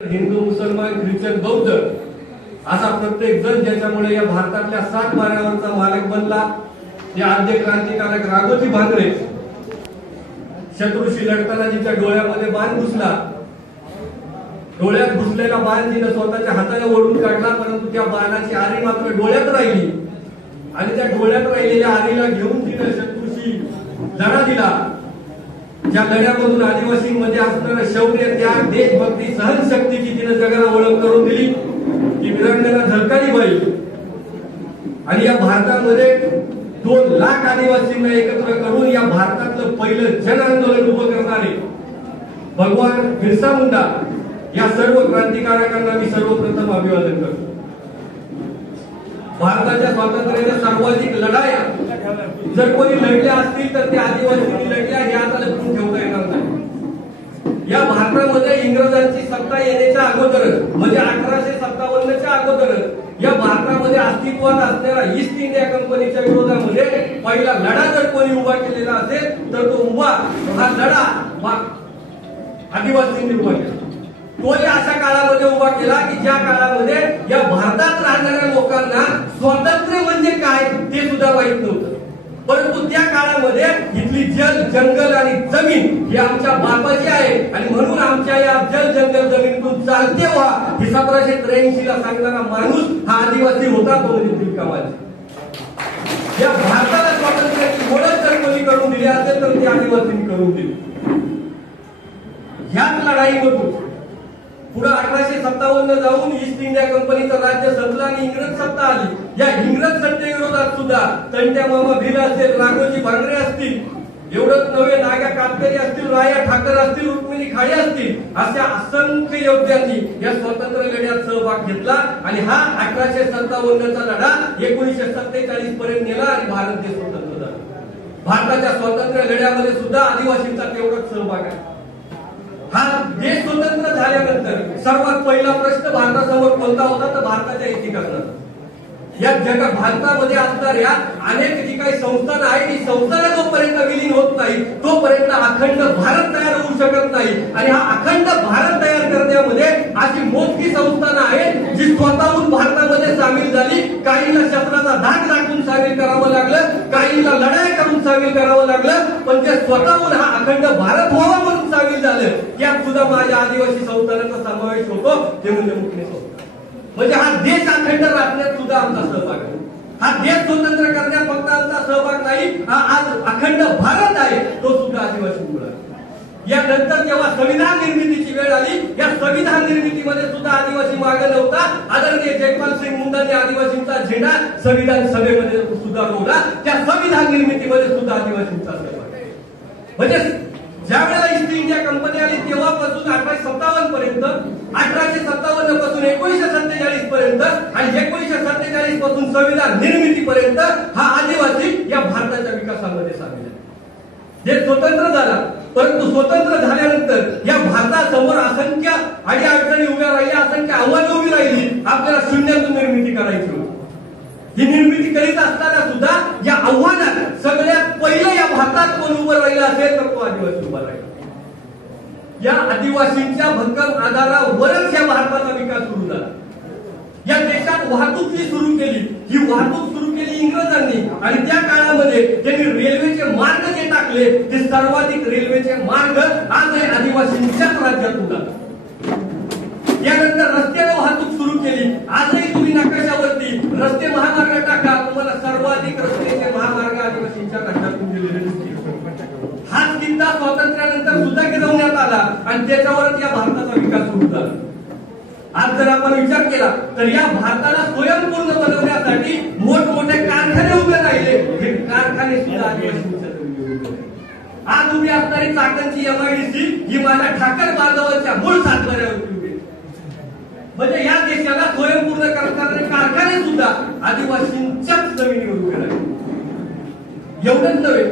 हिंदू, मुसलमान, ख्रिश्चन, बौद्ध असा प्रत्येक जण ज्याच्यामुळे या भारतातल्या 7 वाऱ्यावरचा मालक बनला. या आद्य क्रांतिकारक राघोजी भांगरे शत्रूशी लढताना जिच्या डोळ्यामध्ये बाण घुसला, डोळ्यात घुसलेला बाण तिने स्वतःच्या हाताने ओढून काढला, परंतु त्या बाणाची आरी मात्र डोळ्यात राहिली आणि त्या डोळ्यात राहिलेल्या आरीला घेऊन तिने शत्रूशी लढा दिला. ज्या लढ्यामधून आदिवासींमध्ये असणारं शौर्य, त्याग, देशभक्ती, सहनशक्तीची तिने जगाला ओळख करून दिली. ती वीरांगना झलकारीबाई. आणि या भारतामध्ये 2 लाख आदिवासींना एकत्र करून या भारतातलं पहिलं जन आंदोलन उभं करणारे भगवान बिरसा मुंडा या सर्व क्रांतिकारकांना मी सर्वप्रथम अभिवादन करतो. भारताच्या स्वातंत्र्याच्या सर्वाधिक लढाया जर कोणी लढल्या असतील तर त्या आदिवासींनी लढल्या, हे आता लपून ठेवता येणार नाही. या भारतामध्ये इंग्रजांची सत्ता येण्याच्या अगोदरच म्हणजे 1857च्या अगोदरच या भारतामध्ये अस्तित्वात असलेल्या ईस्ट इंडिया कंपनीच्या विरोधामध्ये पहिला लढा जर कोणी उभा केलेला असेल तर तो हा लढा आदिवासींनी उभा केला. तोही अशा काळामध्ये उभा केला की ज्या काळामध्ये या भारतात राहणाऱ्या लोकांना स्वातंत्र्य म्हणजे काय ते सुद्धा माहित नव्हतं. परंतु त्या काळामध्ये इथली जल, जंगल आणि जमीन ही आमच्या बापाची आहे आणि म्हणून आमच्या या जल, जंगल, जमीनतून चालते व्हा हे 1783 ला सांगणारा माणूस हा आदिवासी होता, तो म्हणजे तिलकामाजी. या भारताला स्वातंत्र्याची ओळख जर कोणी करून दिली असेल तर ती आदिवासींनी करून दिली. ह्याच लढाईमधून पुढे 1857 जाऊन ईस्ट इंडिया कंपनीचं राज्य संपलं आणि इंग्रज सत्ता आली. या इंग्रज सत्तेविरोधात सुद्धा तंट्या मामा भिल असेल, राघोजी भांगरे असतील, एवढंच नव्हे नागा कातकरी असतील, राया ठाकर असतील, रुक्मिणी खाडे असतील, अशा असंख्य योद्ध्यांनी या स्वातंत्र्य लढ्यात सहभाग घेतला आणि हा 1857चा लढा 1947 पर्यंत नेला आणि भारत देश स्वतंत्र झाला. भारताच्या स्वातंत्र्य लढ्यामध्ये सुद्धा आदिवासींचा तेवढाच सहभाग आहे. हा देश स्वतंत्र झाल्यानंतर सर्वात पहिला प्रश्न भारतासमोर कोणता होता तर भारताच्या एकीकरणाचा. या जगात भारतामध्ये असणाऱ्या अनेक जी काही संस्थान आहेत, ही संस्थान जोपर्यंत विलीन होत नाही तोपर्यंत अखंड भारत तयार होऊ शकत नाही. आणि हा अखंड भारत तयार करण्यामध्ये अशी मोजकी संस्थानं आहेत जी स्वतःहून भारतामध्ये सामील झाली. काहींना शस्त्राचा धाक टाकून सामील करावं लागलं, काहींना लढाई करून सामील करावं लागलं, पण ते स्वतःहून हा अखंड भारत व्हावा म्हणून सामील झालं. यात सुद्धा माझ्या आदिवासी संस्थानाचा समावेश होतो, ते म्हणजे मुख्य संस्था. म्हणजे हा देश अखंड राखण्यात सुद्धा आमचा सहभाग आहे. हा देश स्वतंत्र करण्यात फक्त आमचा सहभाग नाही, हा आज अखंड भारत आहे तो सुद्धा आदिवासींमुळे. यानंतर जेव्हा संविधान निर्मितीची वेळ आली, या संविधान निर्मितीमध्ये सुद्धा आदिवासी मागे नव्हता. आदरणीय जयपाल सिंग मुंडांनी आदिवासींचा झेंडा संविधान सभेमध्ये सुद्धा रोवला. त्या संविधान निर्मितीमध्ये सुद्धा आदिवासींचा सहभाग आहे. म्हणजे ज्या वेळेला ईस्ट इंडिया कंपनी आली तेव्हापासून 1857 पर्यंत, 1857 पासून 1947 पर्यंत आणि 1947 पासून संविधान निर्मितीपर्यंत हा आदिवासी या भारताच्या विकासामध्ये सामील आहे. देश स्वतंत्र झाला, परंतु स्वतंत्र झाल्यानंतर या भारतासमोर असंख्य अडीअडचणी उभ्या राहिल्या, असंख्य आव्हानं उभी राहिली. आपल्याला शून्यातून निर्मिती करायची होती. ही निर्मिती करीत असताना सुद्धा या आव्हानात सगळ्यात पहिलं या भारतात कोण उभं राहिलं असेल तर तो आदिवासी उभा राहिला. या आदिवासींच्या भक्कम आधारावरच या भारताचा विकास सुरू झाला. या देशात वाहतूक जी सुरू केली, ही वाहतूक सुरू केली इंग्रजांनी आणि त्या काळामध्ये त्यांनी रेल्वेचे मार्ग जे टाकले ते सर्वाधिक रेल्वेचे मार्ग आज आदिवासींच्याच राज्यातून जातात. यानंतर रस्त्याने वाहतूक सुरू केली. आजही तुम्ही नकाशावरती रस्ते महामार्ग टाका, तुम्हाला सर्वाधिक रस्त्याचे महामार्ग आदिवासींच्या राज्यातून गेलेले दिसतील. हाच किल्ला स्वातंत्र्यानंतर सुद्धा गिरवण्यात आला आणि त्याच्यावरच या भारताचा विकास सुरू झाला. आज जर आपण विचार केला तर या भारताला स्वयंपूर्ण बनवण्यासाठी मोठमोठे कारखाने उभे राहिले. हे कारखाने सुद्धा आदिवासींच्या आज उभी असणारी चाकणची MIDC ही माझ्या ठाकर बांधवाच्या मूळ सातबाऱ्यावरती उभी. म्हणजे या देशाला स्वयंपूर्ण करणारे कारखाने सुद्धा आदिवासींच्याच जमिनीवर उभे राहिले. एवढंच नव्हे,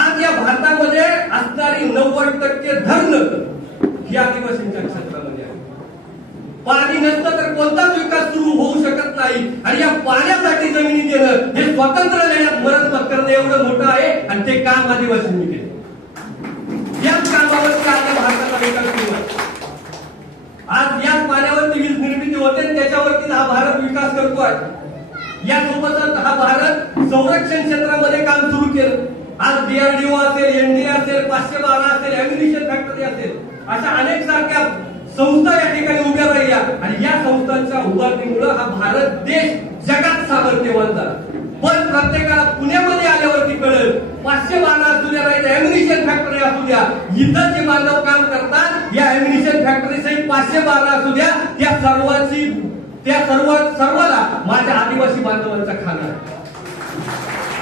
आज या भारतामध्ये असणारी 90% धरणं ही आदिवासींच्या क्षेत्रामध्ये आहे. पाणी नसतं तर कोणताच विकास सुरू होऊ शकत नाही आणि या पाण्यासाठी जमिनी देणं हे स्वातंत्र्य लढ्यात मरण पत्करणं एवढं मोठं आहे आणि ते काम आदिवासींनी केलं. याच कामावर भारताचा विकास सुरू आहे. म्हणजे त्याच्यावरती हा भारत विकास करतोय. यासोबतच हा भारत संरक्षण क्षेत्रामध्ये काम सुरू केलं. आज DRDO असेल, NDA असेल, 512 असेल, अॅम्युनिशन फॅक्टरी असेल, अशा अनेक सारख्या संस्था या ठिकाणी उभ्या राहिल्या आणि या संस्थांच्या उभारणीमुळे हा भारत देश जगात सामर्थ्यवान झाला. पण प्रत्येकाला पुण्यामध्ये आल्यावरती कळलं 512 असू द्या, नाही अॅम्युनिशन फॅक्टरी असू द्या, इथं जे बांधव काम करतात या अॅम्युनिशन फॅक्टरी सहित 512 असू द्या, त्या सर्वाला माझ्या आदिवासी बांधवांचा खाना आहे.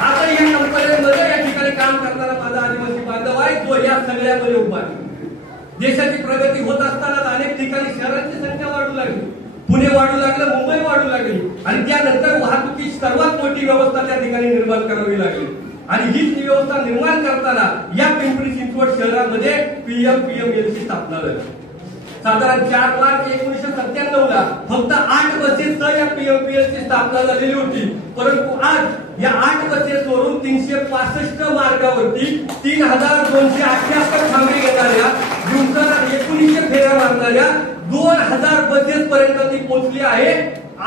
आता या कंपन्यांमध्ये या ठिकाणी काम करणारा माझा आदिवासी बांधव आहे, जो या सगळ्यामध्ये उभा आहे. देशाची प्रगती होत असताना अनेक ठिकाणी शहरांची संख्या वाढू लागली, पुणे वाढू लागलं, मुंबई वाढू लागली आणि त्यानंतर वाहतुकीची सर्वात मोठी व्यवस्था त्या ठिकाणी निर्माण करावी लागली. आणि हीच व्यवस्था निर्माण करताना या पिंपरी चिंचवड शहरामध्ये PMPMLची स्थापना झाली. साधारण 4 मार्च 1997 ला फक्त 8 बसेस या PMPLची स्थापना झालेली होती. परंतु आज या 8 बसेस वरून 365 मार्गावरती 3278 थांबे घेणाऱ्या, दिवसाला 1900 फेऱ्या मारणाऱ्या 2000 बसेस पर्यंत ती पोहोचली आहे.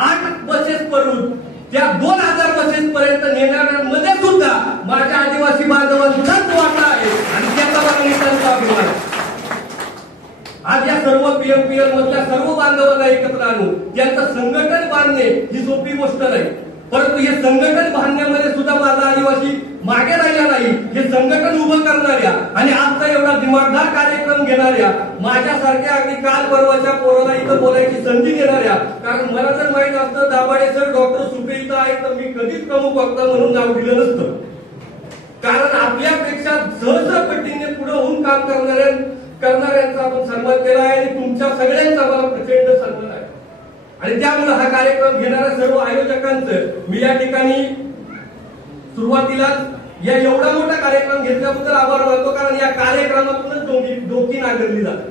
8 बसेस करून त्या 2000 बसेस पर्यंत नेणाऱ्यांमध्ये सुद्धा माझ्या आदिवासी बांधवांचाच वाटा आहे आणि त्याचा मला नितांत अभिमान आहे. आज या सर्व PMPL मधल्या सर्व बांधवांना एकत्र आणून त्यांचं संघटन बांधणे ही सोपी गोष्ट नाही. परंतु हे संघटन बांधण्यामध्ये सुद्धा माझा आदिवासी मागे राहिला नाही. हे संघटन उभं करणाऱ्या आणि आजचा एवढा दिमागदार कार्यक्रम घेणाऱ्या माझ्यासारख्या अगदी काल परवाच्या पोराला इथं बोलायची संधी देणाऱ्या, कारण मला जर माहित असतं दाभाडे सर डॉक्टर सुपे इथं आहे तर मी कधीच प्रमुख वक्ता म्हणून नाव दिलं नसतं. कारण आपल्यापेक्षा सहस्रपटीने पुढे होऊन काम करणाऱ्यांचा आपण सन्मान केला आहे आणि तुमच्या सगळ्यांचा मला प्रचंड सन्मान आहे. आणि त्यामुळे हा कार्यक्रम घेणाऱ्या सर्व आयोजकांचं मी या ठिकाणी सुरुवातीला या एवढा मोठा कार्यक्रम घेतल्याबद्दल आभार मानतो. कारण या कार्यक्रमातूनच डोकी नांगरली जाते.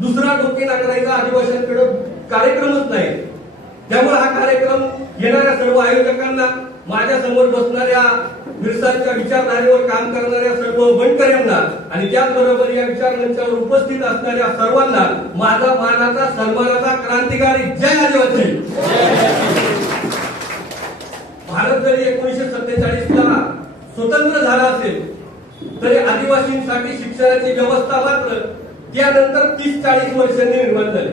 दुसरा डोकी नांगरायचा आदिवासींकडे कार्यक्रमच नाही. त्यामुळे हा कार्यक्रम घेणाऱ्या सर्व आयोजकांना, माझ्या समोर बसणाऱ्या मिरसांच्या विचारधारेवर काम करणाऱ्या सर्व बनकऱ्यांना आणि त्याचबरोबर या विचार मंचावर उपस्थित असणाऱ्या सर्वांना माझा मानाचा, सन्मानाचा क्रांतिकारी जय आदिवासी. भारत जरी 1947 ला स्वतंत्र झाला असेल तरी आदिवासींसाठी शिक्षणाची व्यवस्था मात्र त्यानंतर 30-40 वर्षांनी निर्माण झाली.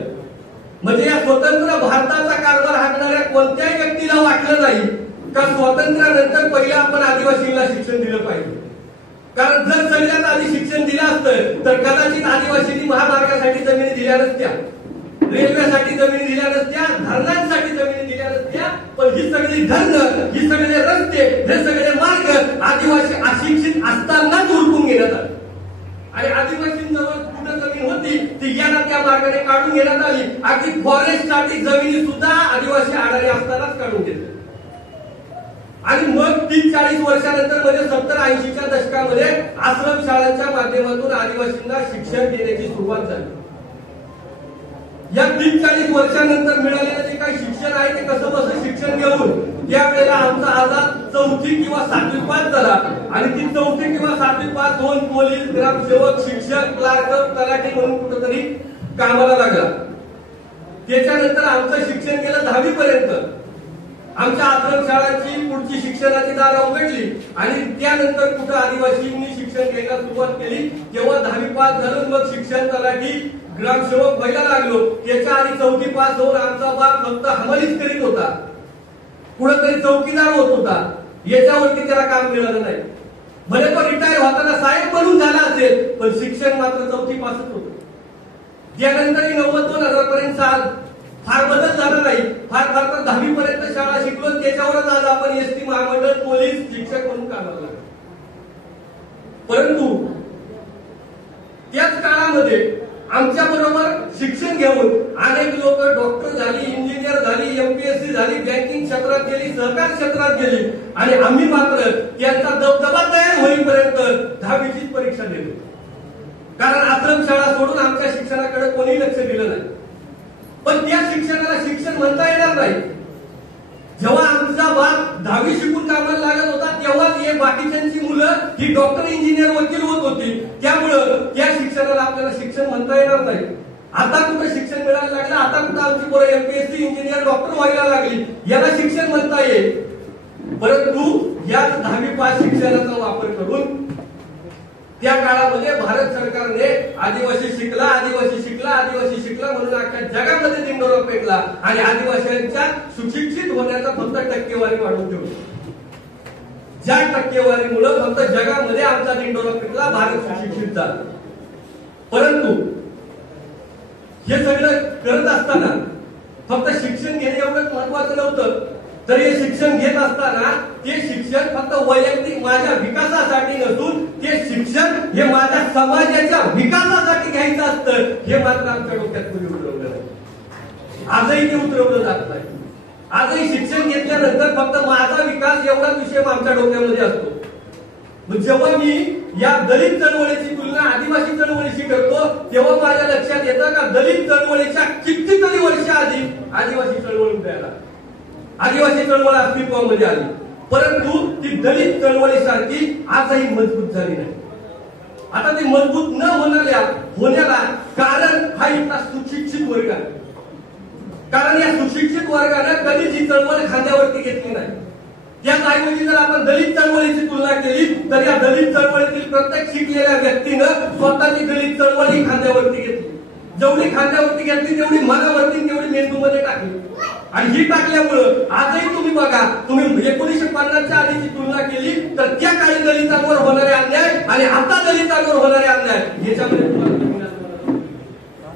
म्हणजे या स्वतंत्र भारताचा कारभार हाकणाऱ्या कोणत्याही व्यक्तीला वाटलं नाही का स्वातंत्र्यानंतर पहिला आपण आदिवासींना शिक्षण दिलं पाहिजे. कारण जर सगळ्यात आधी शिक्षण दिलं असतं तर कदाचित आदिवासींनी महामार्गासाठी जमिनी दिल्या नसत्या, रेल्वेसाठी जमिनी दिल्या नसत्या, धरणांसाठी जमिनी दिल्या नसत्या. पण ही सगळी धरणं, ही सगळे रस्ते, हे सगळे मार्ग आदिवासी अशिक्षित असतानाच उरकून घेण्यात आले. आणि आदिवासींजवळ कुठं जमीन होती ती यांना त्या मार्गाने काढून घेण्यात आली. अगदी फॉरेस्टसाठी जमिनी सुद्धा आदिवासी आढारी असतानाच काढून घेतल्या. आणि मग 30-40 वर्षानंतर म्हणजे 70-80च्या दशकामध्ये आश्रम शाळांच्या माध्यमातून आदिवासींना शिक्षण देण्याची सुरुवात झाली. या 30-40 वर्षानंतर मिळालेलं जे काही शिक्षण आहे ते कसं बसं शिक्षण घेऊन त्यावेळेला आमचा आजाद 4थी किंवा 7वी पास झाला. आणि ती 4थी किंवा 7वी पास होऊन पोलीस, ग्रामसेवक, शिक्षक, क्लार्क, तलाठी म्हणून कुठेतरी कामाला लागला. त्याच्यानंतर आमचं शिक्षण गेलं 10वी पर्यंत. आमच्या आश्रम शाळांची पुढची शिक्षणाची दारं उघडली आणि त्यानंतर कुठं आदिवासींनी शिक्षण घ्यायला सुरुवात केली. तेव्हा 10वी पास झालं, मग शिक्षण तलाठी, ग्रामसेवक व्हायला लागलो. त्याच्या आधी 4थी पास होऊन आमचा बाप फक्त हमालीच करीत होता, कुठेतरी चौकीदार होत होता. याच्यावरती त्याला काम मिळालं नाही. भले तो रिटायर होताना साहेब बनून झाला असेल पण शिक्षण मात्र 4थी पासच होतं. त्यानंतरही 90-2000 पर्यंत फार बदल झाला नाही. फार तर 10वी पर्यंत शाळा शिकलो, त्याच्यावरच आज आपण एसटी महामंडळ, पोलीस, शिक्षक म्हणून कामाला लागलो. परंतु त्याच काळामध्ये आमच्या बरोबर शिक्षण घेऊन अनेक लोक डॉक्टर झाली, इंजिनियर झाली, MPSC झाली, बँकिंग क्षेत्रात गेली, सहकार क्षेत्रात गेली. आणि आम्ही मात्र त्यांचा दबदबा तयार होईपर्यंत 10वीचीच परीक्षा दिली. कारण आश्रम शाळा सोडून आमच्या शिक्षणाकडे कोणी लक्ष दिलं नाही. पण त्या शिक्षणाला शिक्षण म्हणता येणार नाही. जेव्हा आमचा बाप 10वी शिकून कामाला लागत होता तेव्हाच हे बाकीच्यांची मुलं ही डॉक्टर, इंजिनियर, वकील होत होती. त्यामुळं त्या शिक्षणाला आपल्याला शिक्षण म्हणता येणार नाही. आता कुठं शिक्षण मिळालं करायला लागला, आता कुठं आमची पोरं एमपीएससी, इंजिनियर, डॉक्टर व्हायला लागली, याला शिक्षण म्हणता येईल. परंतु या 10वी पास शिक्षणाचा वापर करून त्या काळामध्ये भारत सरकारने आदिवासी शिकला, आदिवासी शिकला, आदिवासी शिकला म्हणून अख्ख्या जगामध्ये दिंडोरा पेटला आणि आदिवासींच्या सुशिक्षित होण्याचा फक्त टक्केवारी वाढवून ठेवली. ज्या टक्केवारीमुळे फक्त जगामध्ये आमचा दिंडोरा पेटला, भारत सुशिक्षित झाला. परंतु हे सगळं करत असताना फक्त शिक्षण घेणे एवढंच महत्वाचं नव्हतं, तर हे शिक्षण घेत असताना ते शिक्षण फक्त वैयक्तिक माझ्या विकासासाठी नसून ते शिक्षण हे माझ्या समाजाच्या विकासासाठी घ्यायचं असतं, हे मात्र आमच्या डोक्यात कोणी उतरवलं नाही. आजही ते उतरवलं जात नाही. आजही शिक्षण घेतल्यानंतर फक्त माझा विकास एवढाच विषय आमच्या डोक्यामध्ये असतो. जेव्हा मी या दलित चळवळीची तुलना आदिवासी चळवळीशी करतो तेव्हा माझ्या लक्षात येतं का दलित चळवळीच्या कितीतरी वर्ष आधी आदिवासी चळवळ उदयाला, आदिवासी चळवळ अस्तित्वामध्ये आली, परंतु ती दलित चळवळीसारखी आजही मजबूत झाली नाही. आता ती मजबूत न होण्याला कारण हा इथला सुशिक्षित वर्ग आहे. कारण या सुशिक्षित वर्गानं कधीच ही चळवळ खांद्यावरती घेतली नाही. त्याऐवजी जर आपण दलित चळवळीची तुलना केली तर या दलित चळवळीतील प्रत्येक शिकलेल्या व्यक्तीनं स्वतःची दलित चळवळी खांद्यावरती घेतली. जेवढी खांद्यावरती घेतली तेवढी मनावरती तेवढी मेंदूमध्ये टाकली. आणि ही टाकल्यामुळं आजही तुम्ही बघा, तुम्ही 1950च्या आधीची तुलना केली तर त्या काळी दलितांवर होणारे अन्याय आणि आता दलितांवर होणारे अन्याय याच्यामध्ये तुम्हाला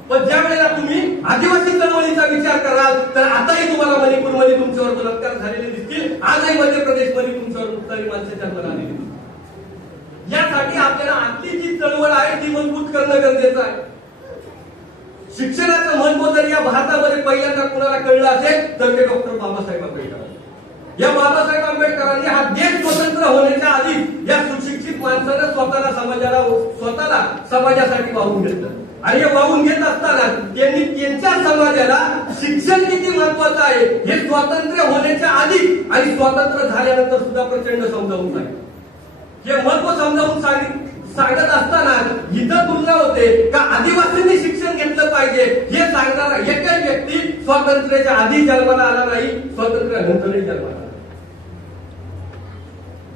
पण ज्या वेळेला तुम्ही आदिवासी चळवळीचा विचार कराल तर आताही तुम्हाला मणिपूरमध्ये तुमच्यावर बलात्कार झालेले दिसतील, आजही मध्य प्रदेशमध्ये तुमच्यावर मुक्तारी माणसे जन्माला आलेली दिसतील. यासाठी आपल्याला आपली जी चळवळ आहे ती मजबूत करणं गरजेचं आहे. शिक्षणाचं महत्व जर या भारतामध्ये पहिल्यांदा कुणाला कळलं असेल तर ते डॉक्टर बाबासाहेब आंबेडकर. या बाबासाहेब आंबेडकरांनी हा देश स्वतंत्र होण्याच्या आधी या सुशिक्षित माणसानं स्वतःला समाजासाठी वाहून घेतलं. आणि हे वाहून घेत असताना त्यांनी त्यांच्या समाजाला शिक्षण किती महत्वाचं आहे हे स्वातंत्र्य होण्याच्या आधी आणि स्वातंत्र्य झाल्यानंतर सुद्धा प्रचंड समजावून सांगितलं. हे महत्व समजावून सांगत असताना इथं तुलना होते का आदिवासींनी शिक्षण घेतलं पाहिजे हे सांगणारा एकही व्यक्ती स्वातंत्र्याच्या आधी जन्माला आला नाही, स्वातंत्र्यानंतरही जन्माला आला.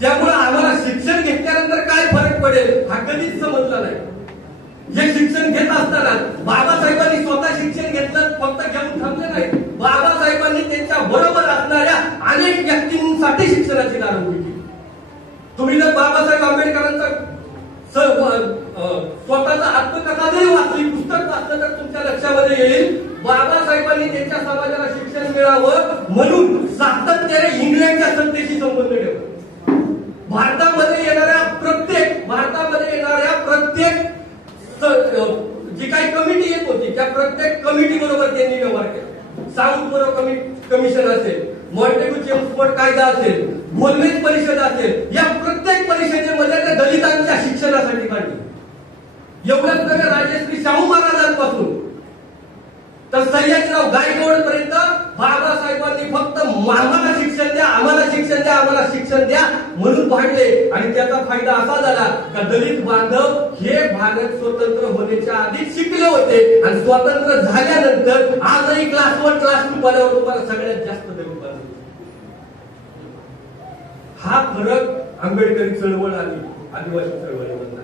त्यामुळे आम्हाला शिक्षण घेतल्यानंतर काय फरक पडेल हा कधीच समजला नाही. हे शिक्षण घेत असताना बाबासाहेबांनी स्वतः शिक्षण घेतलं, फक्त घेऊन थांबले नाही. बाबासाहेबांनी त्यांच्या बरोबर असणाऱ्या अनेक व्यक्तींसाठी शिक्षणाची दारं उघडली. तुम्ही जर बाबासाहेब आंबेडकरांचा स्वतःचा आत्मकथा जरी वाचली, पुस्तक वाचलं तर तुमच्या लक्षामध्ये येईल बाबासाहेबांनी त्यांच्या समाजाला शिक्षण मिळावं म्हणून सातत्याने इंग्लंडच्या सत्तेशी संबंध ठेवला. भारतामध्ये येणाऱ्या प्रत्येक जी काही कमिटी येत होती त्या प्रत्येक कमिटी बरोबर त्यांनी व्यवहार केला. साऊथ बरोबर कमिशन असेल, मॉन्टेग्यू चेम्सफोर्ड कायदा असेल, गोलमेज परिषद असेल, या प्रत्येक परिषदेमध्ये त्या दलितांच्या शिक्षणासाठी काढली. एवढंच नव्हे, राजश्री शाहू महाराजांपासून तर सह्याद्रीराव गायकवाड पर्यंत बाबासाहेबांनी फक्त आम्हाला शिक्षण द्या, आम्हाला शिक्षण द्या, आम्हाला शिक्षण द्या म्हणून भांडले. आणि त्याचा फायदा असा झाला का दलित बांधव हे भारत स्वतंत्र होण्याच्या आधी शिकले होते आणि स्वातंत्र्य झाल्यानंतर आजही क्लास 1 क्लास 2 पदावर तुम्हाला सगळ्यात जास्त दलित बांधव. हा फरक आंबेडकरी चळवळ आणि आदिवासी चळवळीमधला.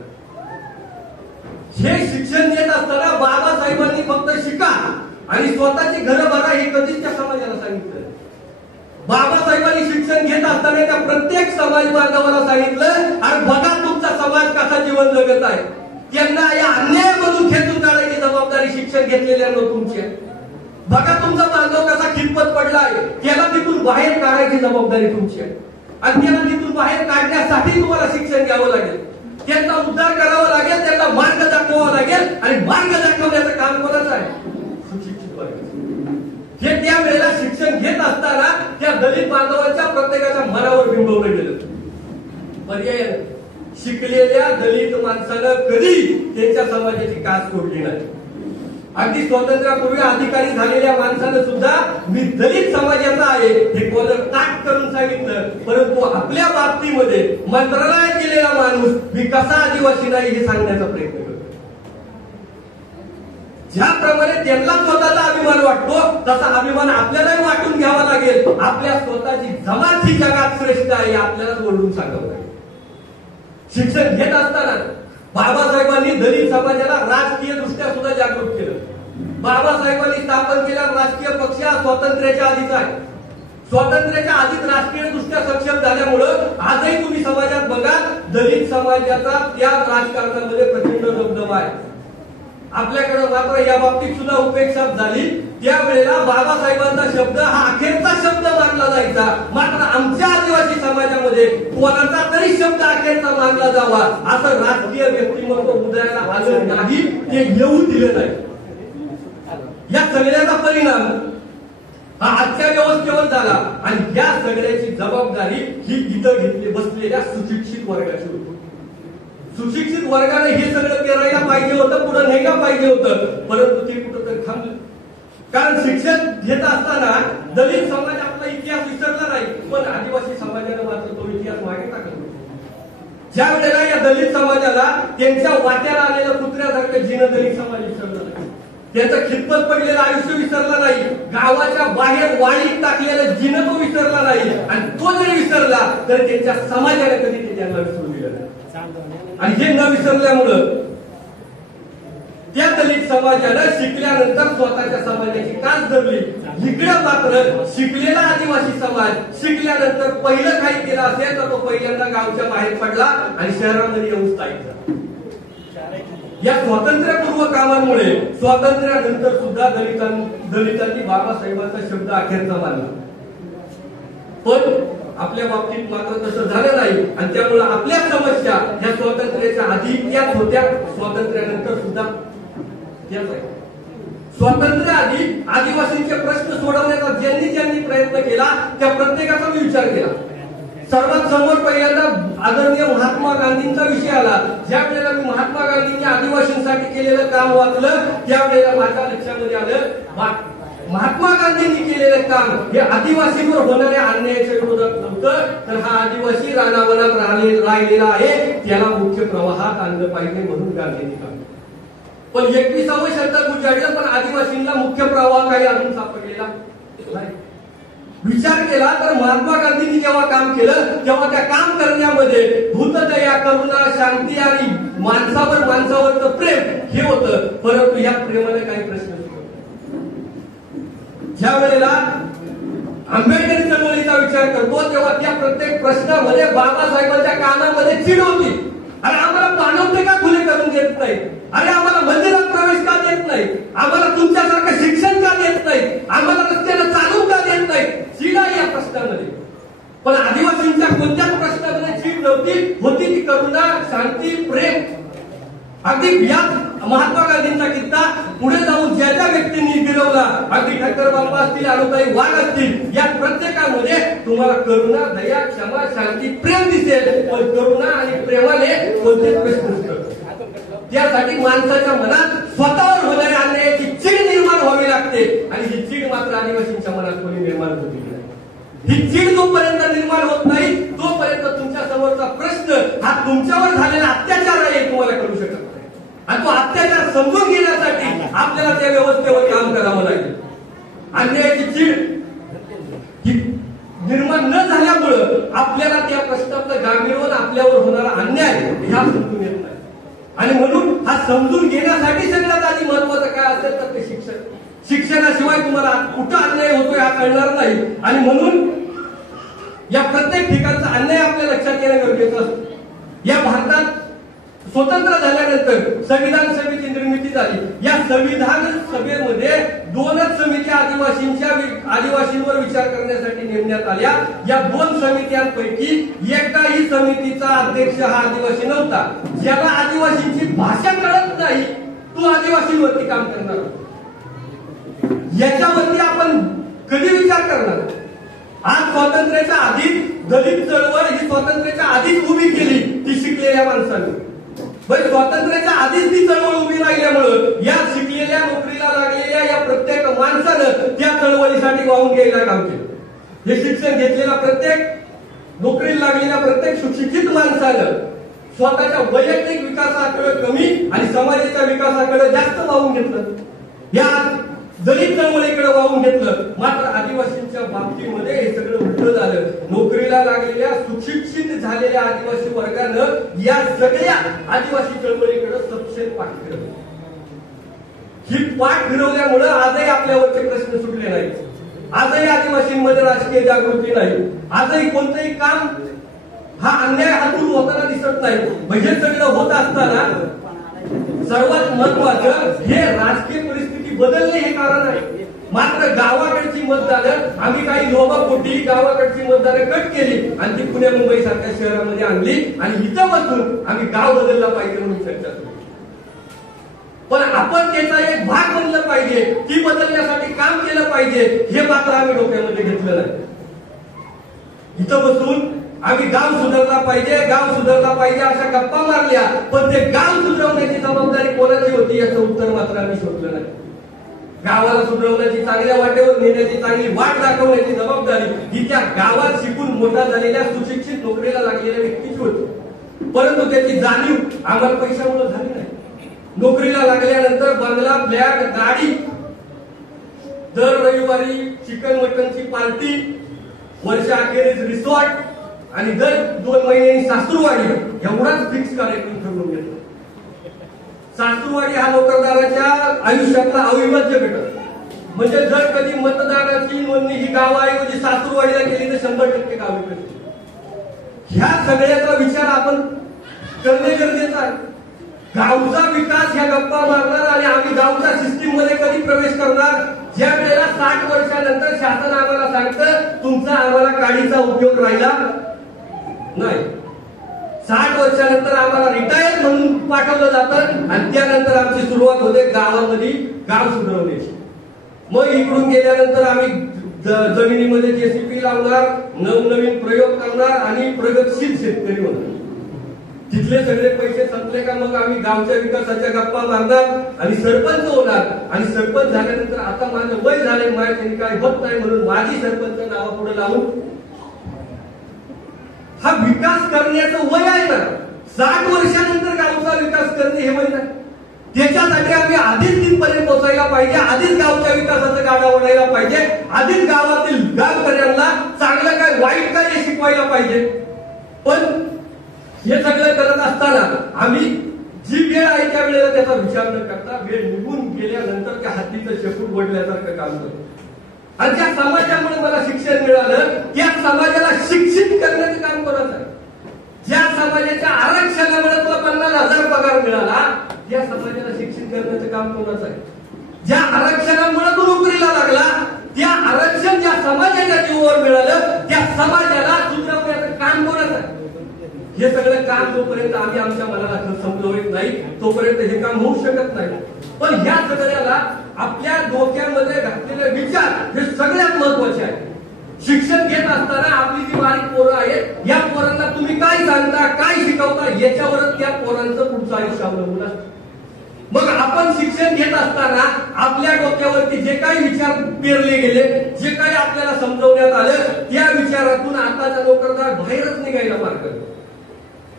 हे शिक्षण देत असताना बाबासाहेबांनी फक्त शिका आणि स्वतःची घरं भरा हे कधीच त्या समाजाला सांगितलं. बाबासाहेबांनी शिक्षण घेत असताना त्या प्रत्येक समाज बांधवाला सांगितलं आणि बघा तुमचा समाज कसा जीवन जगत आहे. त्यांना या अन्यायामधून खेचून काढायची जबाबदारी शिक्षण घेतलेल्यांना तुमची आहे. बघा तुमचा बांधव कसा खितपत पडलाय, त्याला तिथून बाहेर काढायची जबाबदारी तुमची आहे. आणि त्याला तिथून बाहेर काढण्यासाठी तुम्हाला शिक्षण घ्यावं लागेल, त्यांचा उद्धार करावा लागेल, त्यांना मार्ग दाखवावा लागेल. आणि मार्ग दाखवण्याचं काम कोणाचं आहे? सुशिक्षित वर्गाचं. हे त्यावेळेला शिक्षण घेत असताना त्या दलित बांधवांच्या प्रत्येकाच्या मनावर बिंबवलं गेलं. पर्याय शिकलेल्या दलित माणसानं कधी त्यांच्या समाजाची कास सोडली नाही. अगदी स्वातंत्र्यापूर्वी अधिकारी झालेल्या माणसानं सुद्धा मी दलित समाजाचा आहे हे कॉलर ताट करून सांगितलं. परंतु आपल्या बाबतीमध्ये मंत्रालयात गेलेला माणूस मी कसा आदिवासी नाही हे सांगण्याचा प्रयत्न करतो. ज्याप्रमाणे त्यांना स्वतःचा अभिमान तसा अभिमान आपल्यालाही वाटून घ्यावा लागेल. आपल्या स्वतःची जमात ही जगात श्रेष्ठ आहे आपल्यालाच ओरडून सांगावं लागेल. शिक्षण घेत असताना बाबासाहेबांनी दलित समाजाला राजकीय दृष्ट्या सुद्धा जागृत केलं. बाबासाहेबांनी स्थापन केलेला राजकीय पक्ष हा स्वातंत्र्याच्या आधीच आहे. स्वातंत्र्याच्या आधीच राजकीय दृष्ट्या सक्षम झाल्यामुळं आजही तुम्ही समाजात बघा दलित समाजाचा त्या राजकारणामध्ये प्रचंड दबदबा आहे. आपल्याकडे मात्र या बाबतीत सुद्धा उपेक्षा झाली. त्यावेळेला बाबासाहेबांचा शब्द हा अखेरचा शब्द मानला जायचा. मात्र आमच्या आदिवासी समाजामध्ये कोणाचा तरी शब्द अखेरचा मानला जावा असं राजकीय व्यक्तिमत्व उदयाला आलं नाही, ते येऊ दिलं नाही. या सगळ्याचा परिणाम हा आजच्या व्यवस्थेवर झाला आणि या सगळ्याची जबाबदारी ही इथं घेतली बसलेल्या सुशिक्षित वर्गाची होती. सुशिक्षित वर्गाने हे सगळं करायला पाहिजे होतं, पुढे न्यायला पाहिजे होतं, परंतु ते कुठंतरी थांबलं. कारण शिक्षण घेत असताना दलित समाज आपला इतिहास विसरला नाही, पण आदिवासी समाजाने मात्र तो इतिहास मागे टाकला. ज्या वेळेला या दलित समाजाला त्यांच्या वाट्याला आलेलं कुत्र्यासारखं जीर्ण दलित समाज विसरला नाही, त्यांचं खितपत पडलेलं आयुष्य विसरला नाही, गावाच्या बाहेर वाळीत टाकलेलं जीर्ण तो विसरला नाही. आणि तो जरी विसरला तर त्यांच्या समाजाने कधी ते त्यांना विसरून दिलं नाही. आणि हे न विसरल्यामुळं त्या दलित समाजानं शिकल्यानंतर स्वतःच्या समाजाची कास धरली. इकडे मात्र शिकलेला आदिवासी समाज शिकल्यानंतर पहिलं काही केलं असेल तर तो पहिल्यांदा गावच्या बाहेर पडला आणि शहरामध्ये येऊन स्थायिक झाला. या स्वातंत्र्यपूर्व कामांमुळे स्वातंत्र्यानंतर सुद्धा दलितांनी बाबासाहेबांचा शब्द अखेरचा मानला. पण आपल्या बाबतीत मात्र तसं झालं नाही आणि त्यामुळे आपल्या समस्या या स्वातंत्र्याच्या आधी त्याच होत्या, स्वातंत्र्यानंतर सुद्धा त्याच आहेत. स्वातंत्र्य आधी आदिवासींचे प्रश्न सोडवण्याचा ज्यांनी प्रयत्न केला त्या प्रत्येकाचा मी विचार केला. सर्वात समोर पहिल्यांदा आदरणीय महात्मा गांधींचा विषय आला. ज्या वेळेला मी महात्मा गांधींनी आदिवासींसाठी केलेलं काम वाचलं त्यावेळेला माझ्या लक्षामध्ये आलं महात्मा गांधींनी केलेलं काम हे आदिवासींवर होणाऱ्या अन्यायाच्या विरोधात नव्हतं, तर हा आदिवासी रानावनात राहिलेला आहे त्याला मुख्य प्रवाहात आणलं पाहिजे म्हणून गांधींनी काम. पण 21व्या शतक उजाडलं पण आदिवासींना मुख्य प्रवाह काही अजून सापडलेला नाही. विचार केला तर महात्मा गांधींनी जेव्हा काम केलं तेव्हा त्या काम करण्यामध्ये भूतदया, करुणा, शांती आणि माणसावरचं प्रेम हे होतं. परंतु या प्रेमाने काही प्रश्न ज्या वेळेला आंबेडकरी चळवळीचा विचार करतो तेव्हा त्या प्रत्येक प्रश्नामध्ये बाबासाहेबांच्या कानामध्ये चिड होती. अरे आम्हाला पाणवते का खुले करून देत नाही, अरे आम्हाला मंदिरात प्रवेश का देत नाही, आम्हाला तुमच्यासारखं शिक्षण का देत नाही, आम्हाला रस्त्याला चालून का देत नाही, चिड आहे या प्रश्नामध्ये. पण आदिवासींच्या कोणत्याच प्रश्नामध्ये चिड नव्हती, होती ती करुणा, शांती, प्रेम. अगदी याच महात्मा गांधींचा किस्सा पुढे जाऊन ज्या ज्या व्यक्तींनी गिरवला, अगदी ठक्कर बाप्पा असतील, अनुताई वाघ असतील, या प्रत्येकामध्ये तुम्हाला करुणा, दया, क्षमा, शांती, प्रेम दिसेल. पण करुणा आणि प्रेमाने कोणतेच प्रश्न नसतात. त्यासाठी माणसाच्या मनात स्वतःवर होणाऱ्या अन्यायाची चीड निर्माण व्हावी लागते आणि ही चीड मात्र आदिवासींच्या मनात कोणी निर्माण होती नाही. ही चीड जोपर्यंत निर्माण होत नाही तोपर्यंत तुमच्या समोरचा प्रश्न हा तुमच्यावर झालेला अत्याचार आहे तुम्हाला करू शकत नाही. आणि तो अत्याचार समजून घेण्यासाठी आपल्याला त्या व्यवस्थेवर काम करावं लागेल. अन्यायाची चीड ही निर्माण न झाल्यामुळं आपल्याला त्या प्रश्नाचं गांभीर्य आपल्यावर होणारा अन्याय ह्या समजून येत नाही. आणि म्हणून हा समजून घेण्यासाठी सगळ्यात आधी महत्वाचं काय असेल तर ते शिक्षण. शिक्षणाशिवाय तुम्हाला कुठं अन्याय होतोय हा कळणार नाही. आणि म्हणून या प्रत्येक ठिकाणचा अन्याय आपल्या लक्षात येणं गरजेचं असतं. या भारतात स्वतंत्र झाल्यानंतर संविधान सभेची निर्मिती झाली. या संविधान सभेमध्ये 2च समित्या आदिवासींवर विचार करण्यासाठी नेमण्यात आल्या. या 2 समित्यांपैकी एकाही समितीचा अध्यक्ष हा आदिवासी नव्हता. ज्याला आदिवासींची भाषा कळत नाही तो आदिवासींवरती काम करणार. याच्यावरती आपण कधी विचार करणार? आज स्वातंत्र्याच्या आधी दलित चळवळ ही स्वातंत्र्याच्या आधीच उभी केली ती शिकलेल्या माणसांनी. स्वातंत्र्याच्या आधीच ती चळवळ उभी राहिल्यामुळं या शिकलेल्या नोकरीला लागलेल्या या प्रत्येक माणसानं त्या चळवळीसाठी वाहून घ्यायला काम केलं. हे शिक्षण घेतलेला प्रत्येक नोकरीला लागलेल्या प्रत्येक सुशिक्षित माणसानं स्वतःच्या वैयक्तिक विकासाकडे कमी आणि समाजाच्या विकासाकडे जास्त वाहून घेतलं. या दलित चळवळीकडे वाहून घेतलं. मात्र आदिवासींच्या बाबतीमध्ये हे सगळं उलट झालं. नोकरीला लागलेल्या सुशिक्षित झालेल्या आदिवासी वर्गानं या सगळ्या आदिवासी चळवळीकडे सपशेल पाठ फिरवलं. ही पाठ फिरवल्यामुळे आजही आपल्यावरचे प्रश्न सुटले नाहीत. आजही आदिवासींमध्ये राजकीय जागृती नाही. आजही कोणतंही काम हा अन्याय हातून होताना दिसत नाही. म्हणजे सगळं होत असताना सर्वात महत्वाचं हे राजकीय परिस्थिती बदलणे हे कारण आहे. मात्र गावाकडची मतदानं आम्ही काही लोभापोटी गावाकडची मतदानं कट केली आणि ती पुणे मुंबई सारख्या शहरामध्ये आणली आणि इथं बसून आम्ही गाव बदलला पाहिजे म्हणून चर्चा सुरू. पण आपण त्याचा एक भाग बनलं पाहिजे, ती बदलण्यासाठी काम केलं पाहिजे, हे मात्र आम्ही डोक्यामध्ये घेतलं नाही. इथं बसून आम्ही गाव सुधारला पाहिजे, गाव सुधारला पाहिजे अशा गप्पा मारल्या, पण ते गाव सुधारवण्याची जबाबदारी कोणाची होती याचं उत्तर मात्र आम्ही शोधलं नाही. गावाला सुधारवण्याची, चांगल्या वाटेवर नेण्याची, चांगली वाट दाखवण्याची जबाबदारी ही त्या गावात शिकून मोठा झालेल्या सुशिक्षित नोकरीला लागलेल्या व्यक्तीची होती. परंतु त्याची जाणीव आम्हाला पैशामुळे झाली नाही. नोकरीला लागल्यानंतर बंगला, फ्लॅट, गाडी, दर रविवारी चिकन मटनची पार्टी, वर्षाअखेरीस रिसॉर्ट आणि दर 2 महिन्यांनी सासूरवाडी एवढाच फिक्स कार्यक्रम ठरवून घेतला. सासूरवाडी हा नोकरदाराच्या आयुष्यातला अविभाज्य घटक. म्हणजे जर कधी मतदानाची नोंदणी ही गावाऐवजी सासूरवाडीला केली तर 100% गावी करते. ह्या सगळ्याचा विचार आपण करणे गरजेचं आहे. गावचा विकास ह्या गप्पा मारणार आणि आम्ही गावच्या सिस्टीम मध्ये कधी प्रवेश करणार ज्या वेळेला 60 वर्षानंतर शासन आम्हाला सांगतं तुमचा आम्हाला काडीचा उपयोग राहिला नाही. 60 वर्षानंतर आम्हाला रिटायर म्हणून पाठवलं जातं आणि त्यानंतर आमची सुरुवात होते गावामध्ये गाव सुधारवण्याची. मग इकडून गेल्यानंतर आम्ही जमिनीमध्ये जेसीपी लावणार, नवनवीन प्रयोग करणार आणि प्रगतशील शेतकरी होणार. तिथले सगळे पैसे संपले का मग आम्ही गावच्या विकासाच्या गप्पा मारणार आणि सरपंच होणार. आणि सरपंच झाल्यानंतर आता माझं वय झाले, माझ्याने काय होत नाही म्हणून माझी सरपंच नावापुढे लावून हा विकास करण्याचं वय आहे ना. 60 वर्षानंतर गावचा विकास करणे हे वय नाही. त्याच्यासाठी आम्ही आधीच तिथपर्यंत पोहोचायला पाहिजे, आधीच गावच्या विकासाचा गाडा ओढायला पाहिजे, आधीच गावातील गावकऱ्यांना चांगलं काय वाईट काय हे शिकवायला पाहिजे. पण हे सगळं करत असताना आम्ही जी वेळ आहे त्या वेळेला त्याचा विचार न करता वेळ निघून गेल्यानंतर त्या हत्तीचं शेपूट वडल्यासारखं काम करतो. आणि ज्या समाजामुळे मला शिक्षण मिळालं त्या समाजाला शिक्षित करण्याचं काम कोणाचं आहे. ज्या समाजाच्या आरक्षणामुळे तुला 50,000 पगार मिळाला त्या समाजाला शिक्षित करण्याचं काम कोणाचं आहे. ज्या आरक्षणामुळे तू नोकरीला लागला त्या आरक्षण ज्या समाजाच्या जीवावर मिळालं त्या समाजाला सुधारण्याचं काम कोणाचं आहे. हे सगळं काम जोपर्यंत आम्ही आमच्या मनाला समजवत नाही तोपर्यंत हे काम होऊ शकत नाही. पण ह्या सगळ्याला आपल्या डोक्यामध्ये घातलेले विचार हे सगळ्यात महत्वाचे आहे. शिक्षण घेत असताना आपली जी बारीक पोरं आहेत या पोरांना तुम्ही काय सांगता, काय शिकवता याच्यावरच त्या पोरांचं पुढचं आयुष्य अवलंबून असतं. मग आपण शिक्षण घेत असताना आपल्या डोक्यावरती जे काही विचार पेरले गेले, जे काही आपल्याला समजवण्यात आलं त्या विचारातून आताचा नोकरदार बाहेरच निघायला मार्ग.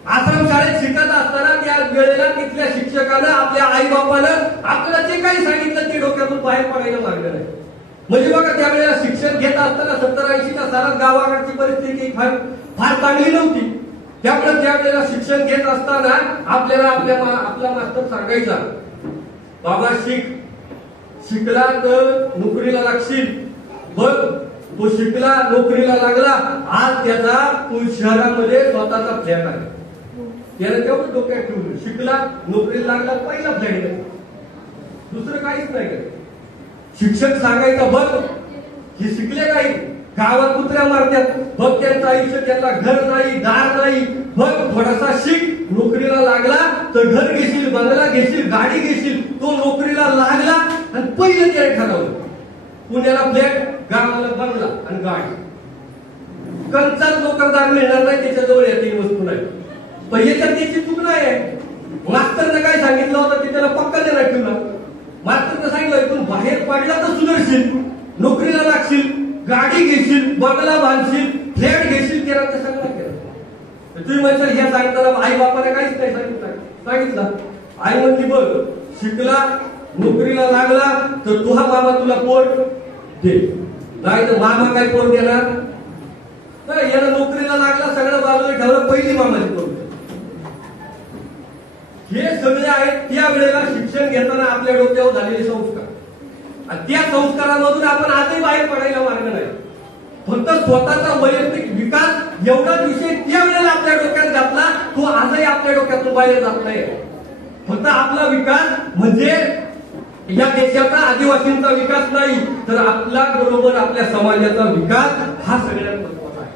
आश्रम शाळेत शिकत असताना त्या वेळेला तिथल्या शिक्षकानं आपल्या आई बापानं आपल्याला जे काही सांगितलं ते डोक्यातून बाहेर पडायला मार्ग नाही. म्हणजे बघा त्यावेळेला शिक्षण घेत असताना 70-80च्या सालात गावाकडची परिस्थिती फार चांगली नव्हती. त्यामुळे त्यावेळेला शिक्षण घेत असताना आपल्याला आपला मास्तर सांगायचा, बाबा शिकला तर नोकरीला लागशील. बघ तो शिकला, नोकरीला लागला, आज त्याचा शहरामध्ये स्वतःचा फ्लॅट आहे. त्याला तेवढं डोक्यात ठेवलं, शिकला, नोकरीला लागला, पहिला फ्लॅट आहे, दुसरं काहीच नाही. शिक्षक सांगायचं बघ हे शिकले नाही, गावात कुत्र्या मारतात, बघ त्यांचं आयुष्य, त्यांना घर नाही, दार नाही, बघ थोडासा शिक, नोकरीला लागला तर घर घेशील, बंगला घेशील, गाडी घेशील. तो नोकरीला लागला आणि पहिलं त्याने ठरवलं पुण्याला फ्लॅट, गावाला बंगला आणि गाडी. कंचाच नोकरदार मिळणार नाही त्याच्याजवळ या 3 वस्तू नाही. पहिल्याच्या त्याची चूक नाही. मास्तरनं काय सांगितलं होतं ते त्याला पक्का देण्यात ठेवला. मास्तरनं सांगितलं इथून बाहेर पडला तर सुधारशील, नोकरीला लागशील, गाडी घेशील, बंगला बांधशील, फ्लॅट घेशील, त्याला ते सगळं केलं. तुम्ही म्हणशाल ह्या सांगताना आई बापाने काहीच नाही सांगितलं. आई म्हणली बघ शिकला, नोकरीला लागला तर तुझा मामा तुला पोट दे, नाही तर मामा काय पोट देणार? तर याला नोकरीला लागला, सगळं बाजूला ठेवलं, पहिली मामाची पोट. हे सगळे आहेत त्या वेळेला शिक्षण घेताना आपल्या डोक्यावर झालेले संस्कार, आणि त्या संस्कारामधून आपण आजही बाहेर पडायला मार्ग नाही. फक्त स्वतःचा वैयक्तिक विकास एवढाच विषय त्या वेळेला आपल्या डोक्यात घातला, तो आजही आपल्या डोक्यातून बाहेर जात नाही. फक्त आपला विकास म्हणजे या देशाचा, आदिवासींचा विकास नाही, तर आपला बरोबर आपल्या समाजाचा विकास हा सगळ्यात महत्त्वाचा आहे.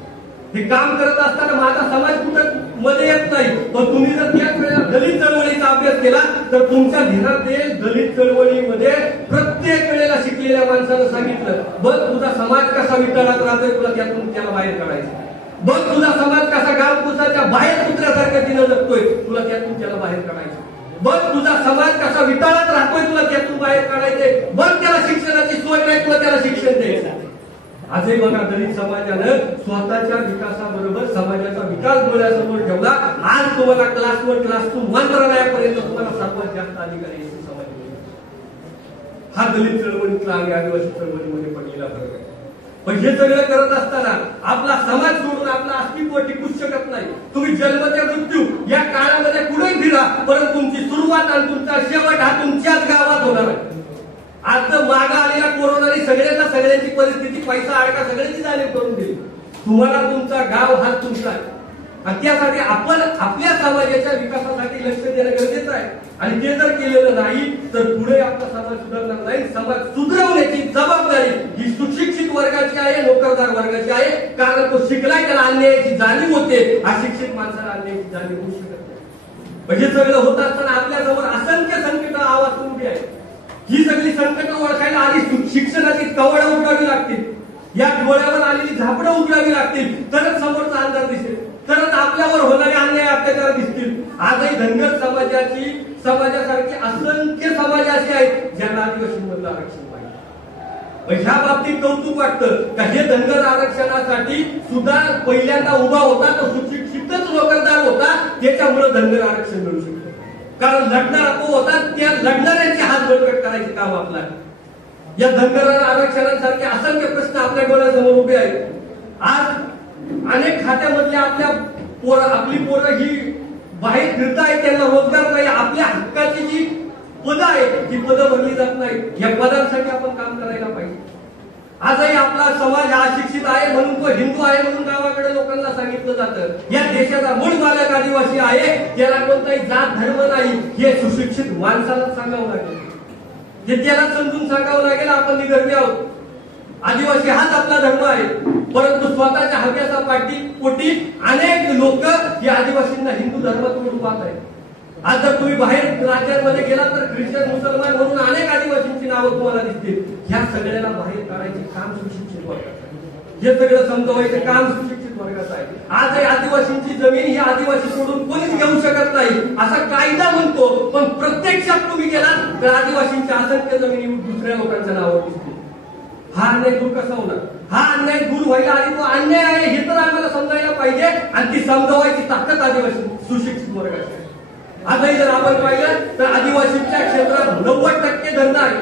हे काम करत असताना माझा समाज कुठं मध्ये येत नाही, पण तुम्ही जर त्याच वेळेला दलित चळवळीचा अभ्यास केला तर तुमच्या ध्यानात येईल, दलित चळवळीमध्ये प्रत्येक वेळेला शिकलेल्या माणसानं सांगितलं, बघ तुझा समाज कसा वितळात राहतोय, तुला त्यातून त्याला बाहेर काढायचं. बघ तुझा समाज कसा गावकुसाच्या बाहेर कुत्र्यासारख्या तिनं जगतोय, तुला त्यातून त्याला बाहेर काढायचं. बघ तुझा समाज कसा विटाळत राहतोय, तुला त्यातून बाहेर काढायचंय. बघ त्याला शिक्षणाची सोय नाही, तुला त्याला शिक्षण द्यायचं. आजही बघा दलित समाजानं स्वतःच्या विकासाबरोबर समाजाचा विकास डोळ्यासमोर ठेवला. आज तुम्हाला क्लास 1 क्लास 2 मंत्रालयापर्यंत तुम्हाला सर्वात जास्त अधिकारी एसटी समाज. हा दलित चळवळीतला आणि आदिवासी चळवळीमध्ये पडलेला फरक आहे. पण हे सगळं करत असताना आपला समाज सोडून आपलं अस्तित्व टिकूच शकत नाही. तुम्ही जन्मत्या मृत्यू या काळामध्ये कुठे फिरा, परंतु तुमची सुरुवात आणि तुमचा शेवट हा तुमच्याच गावात होणार आहे. आज मागा आलेल्या कोरोनाने सगळ्यांची परिस्थिती, पैसा अडका सगळ्यांची जाणीव करून दिली. तुम्हाला तुमचा गाव हा तुमचा आहे, आणि त्यासाठी आपण आपल्या समाजाच्या विकासासाठी लक्ष देणं गरजेचं आहे. आणि ते जर केलेलं नाही तर पुढे आपला समाज सुधारणार नाही. समाज सुधारवण्याची जबाबदारी ही सुशिक्षित वर्गाची आहे, नोकरदार वर्गाची आहे. कारण तो शिकलाय, त्याला अन्यायाची जाणीव होते. अशिक्षित माणसाला अन्यायाची जाणीव होऊ शकत नाही. म्हणजे सगळं होत असताना आपल्या समोर असंख्य संकट आवाज उभी आहे. ही सगळी संकट ओळखायला आधी शिक्षणाची कवडं उघडावी लागतील, या डोळ्यावर आलेली झापडं उघडावी लागतील, तरच समोरचा अंधार दिसेल, तरच आपल्यावर होणारे अन्याय अत्याचार दिसतील. आजही धनगर समाजासारखे असंख्य समाज असे आहेत ज्यांना आदिवासींमधलं आरक्षण पाहिजे. ह्या बाबतीत कौतुक वाटतं का हे धनगर आरक्षणासाठी सुद्धा पहिल्यांदा उभा होता, तो सुशिक्षितच नोकरदार होता, त्याच्यामुळे धनगर आरक्षण मिळू शकतं. कारण लढणारा तो होता, त्या लढणाऱ्यांचे हात बळकट करायचे काम आपलं आहे. या धनगर आरक्षणासारखे असंख्य प्रश्न आपल्या डोळ्यासमोर उभे आहेत. आज अनेक खात्यामधल्या आपली पोरं ही बाहेर फिरतायत, त्यांना रोजगार नाही. आपल्या हक्काची जी पदं आहेत ती पदं भरली जात नाही. या पदांसाठी आपण काम करायला पाहिजे. आजही आपला समाज हा अशिक्षित आहे म्हणून, तो हिंदू आहे म्हणून गावाकडे लोकांना सांगितलं जातं. या देशाचा मूळ मालक आदिवासी आहे, त्याला कोणताही जात धर्म नाही, हे सुशिक्षित माणसाला सांगावं लागेल. हे त्याला समजून सांगावं लागेल. आपण निगर्वी आहोत, आदिवासी हाच आपला धर्म आहे. परंतु स्वतःच्या हव्यासा पोटी अनेक लोक या आदिवासींना हिंदू धर्मातून पाहत आहेत. आज जर तुम्ही बाहेर राज्यांमध्ये गेला तर ख्रिश्चन, मुसलमान म्हणून अनेक आदिवासींची नावं तुम्हाला दिसतील. ह्या सगळ्याला बाहेर काढायचे काम सुशिक्षित वर्गाचं आहे. हे सगळं समजवायचं काम सुशिक्षित वर्गाचं आहे. आजही आदिवासींची जमीन ही आदिवासी सोडून कोणीच घेऊ शकत नाही असा कायदा म्हणतो, पण प्रत्यक्षात तुम्ही गेलात तर आदिवासींच्या असंख्य जमिनी दुसऱ्या लोकांच्या नावावर दिसतील. हा अन्याय दूर कसा होणार? हा अन्याय दूर व्हायला आधी तो अन्याय आहे हे तर आम्हाला समजायला पाहिजे, आणि ती समजवायची ताकद आदिवासी सुशिक्षित वर्गाची आहे. आजही जर आपण पाहिलं तर आदिवासींच्या क्षेत्रात 90% धरणं आहे,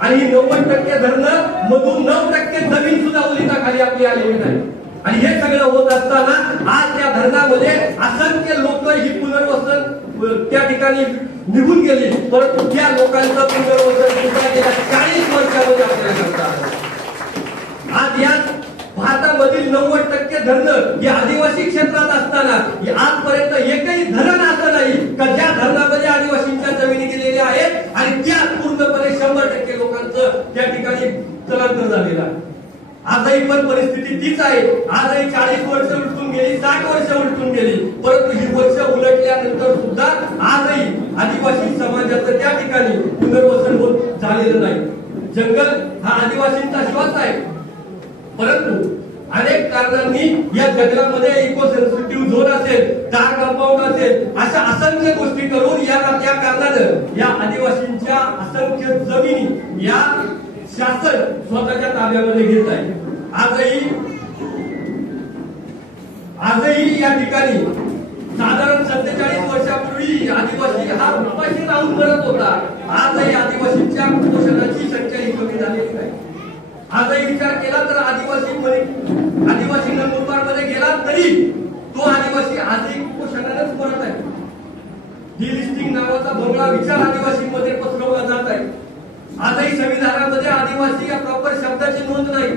आणि ही 90% धरणं मधून 9% जमीन सुद्धा ओलिताखाली आपली आलेली नाही. आणि हे सगळं होत असताना आज त्या धरणामध्ये असंख्य लोक ही पुनर्वसन त्या ठिकाणी निघून गेली, परंतु त्या लोकांचं पुनर्वसन सुद्धा गेल्या 40 वर्षामध्ये आपल्याला करता आलं. आज या भारतामधील 90% धरणं हे आदिवासी क्षेत्रात असताना आजपर्यंत एकही धरण असं नाही का ज्या धरणामध्ये आदिवासींच्या जमिनी गेलेल्या आहेत आणि त्या पूर्णपणे 100% लोकांचं त्या ठिकाणी स्थलांतर झालेलं आहे. आजही पण परिस्थिती तीच आहे. आजही 40 वर्ष उलटून गेली, 60 वर्ष उलटून गेली, परंतु ही वर्ष उलटल्यानंतर सुद्धा आजही आदिवासी समाजाचं त्या ठिकाणी पुनर्वसन होत झालेलं नाही. जंगल हा आदिवासींचा श्वास आहे, परंतु अनेक कारणांनी या जंगलामध्ये इको सेन्सिटिव्ह झोन असेल, टार कंपाऊंड असेल, अशा असंख्य गोष्टी करून या कारणानं या आदिवासींच्या असंख्य जमिनी या शासन स्वतःच्या ताब्यामध्ये घेत आहे. आजही या ठिकाणी साधारण 47 वर्षापूर्वी आदिवासी हा उपाशी राहून मरत होता. आजही आदिवासींच्या कुपोषणाची संख्या ही कमी झालेली नाही. आजही विचार केला तर आदिवासी नंदुरबार मध्ये गेला तरी तो आदिवासी आजही कुपोषणानेच मरत आहे. डिलिस्टिंग नावाचा भोंगळा विचार आदिवासींमध्ये पसरवला जात आहे. आजही संविधानामध्ये आदिवासी या प्रॉपर शब्दाची नोंद नाही.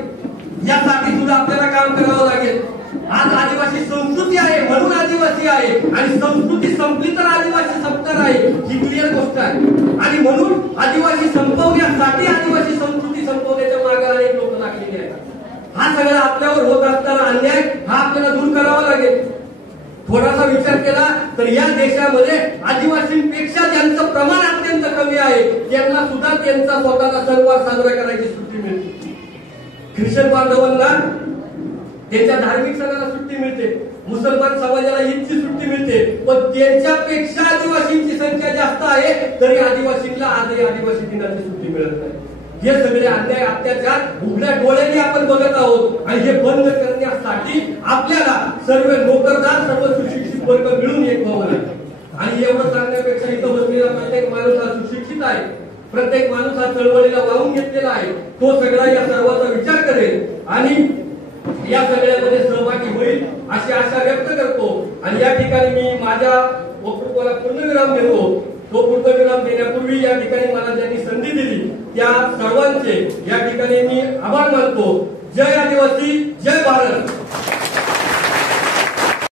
यासाठी सुद्धा आपल्याला काम करावं लागेल. आज आदिवासी संस्कृती आहे म्हणून आदिवासी आहे आणि संस्कृती संपली तर आदिवासी संपणार आहे ही क्लिअर गोष्ट आहे. आणि म्हणून आदिवासी संपवण्यासाठी आदिवासी संस्कृती संपवण्याच्या मागे अनेक लोक लागलेले आहेत. हा सगळा आपल्यावर होत असताना अन्याय हा आपल्याला दूर करावा लागेल. थोडासा विचार केला तर या देशामध्ये आदिवासींपेक्षा ज्यांचं प्रमाण अत्यंत कमी आहे त्यांना सुद्धा त्यांचा स्वतःचा सणवार साजरा करायची सुट्टी मिळते. ख्रिश्चन बांधवांना त्यांच्या धार्मिक सणाला सुट्टी मिळते. मुसलमान समाजाला ईदची सुट्टी मिळते. पण त्यांच्यापेक्षा आदिवासींची संख्या जास्त आहे तरी आदिवासींना आजही आदिवासी दिनाची सुट्टी मिळत नाही. हे सगळे अन्याय अत्याचार उघड्या डोळ्यांनी आपण बघत आहोत आणि हे बंद करण्यासाठी आपल्याला सर्व नोकरदार सर्व सुशिक्षित वर्ग मिळून एक व्हावं लागेल. आणि एवढं सांगण्यापेक्षा इथं बसलेला प्रत्येक माणूस हा सुशिक्षित आहे. प्रत्येक माणूस हा चळवळीला वाहून घेतलेला आहे. तो सगळा या सर्वाचा विचार करेल आणि या सगळ्यामध्ये सहभागी होईल अशी आशा व्यक्त करतो. आणि या ठिकाणी मी माझ्या वक्तव्याला पूर्णविराम देतो. तो पूर्णविराम देण्यापूर्वी या ठिकाणी मला ज्यांनी संधी दिली त्या सर्वांचे या ठिकाणी मी आभार मानतो. जय आदिवासी, जय भारत.